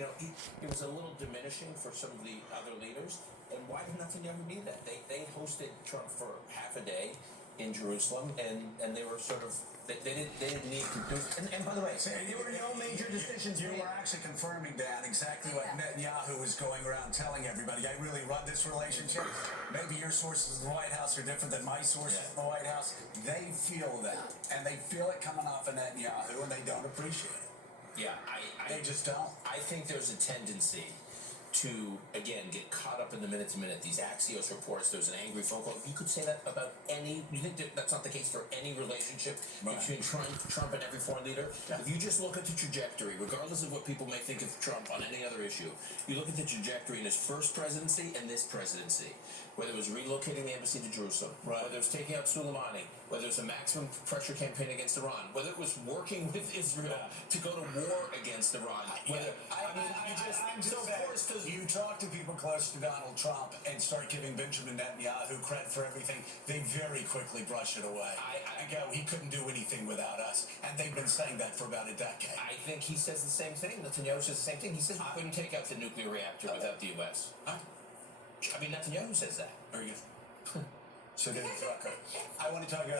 it was a little diminishing for some of the other leaders. And why did Netanyahu need that? They hosted Trump for half a day in Jerusalem, and they were sort of they didn't need to do. And by the way, there were no major decisions. You were actually confirming, Dan, exactly what Netanyahu was going around telling everybody. I really run this relationship. Maybe your sources in the White House are different than my sources in the White House. They feel that, and they feel it coming off of Netanyahu, and they don't appreciate it. Yeah, they just don't. I think there's a tendency to, again, get caught up in the minute-to-minute, these Axios reports. There's an angry phone call. You could say that about any, you think that's not the case for any relationship between Trump and every foreign leader? Yeah. If you just look at the trajectory, regardless of what people may think of Trump on any other issue, you look at the trajectory in his first presidency and this presidency, whether it was relocating the embassy to Jerusalem, whether it was taking out Soleimani, whether it was a maximum pressure campaign against Iran, whether it was working with Israel to go to war against Iran, whether, I'm just saying, you talk to people close to Donald Trump and start giving Benjamin Netanyahu credit for everything, they very quickly brush it away. I go, he couldn't do anything without us, and they've been saying that for about a decade. I think he says the same thing. Netanyahu says the same thing. He says we couldn't take out the nuclear reactor without the U.S. I mean, Netanyahu says that. Very good. So did Zucker. I want to talk about